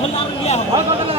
খেললে না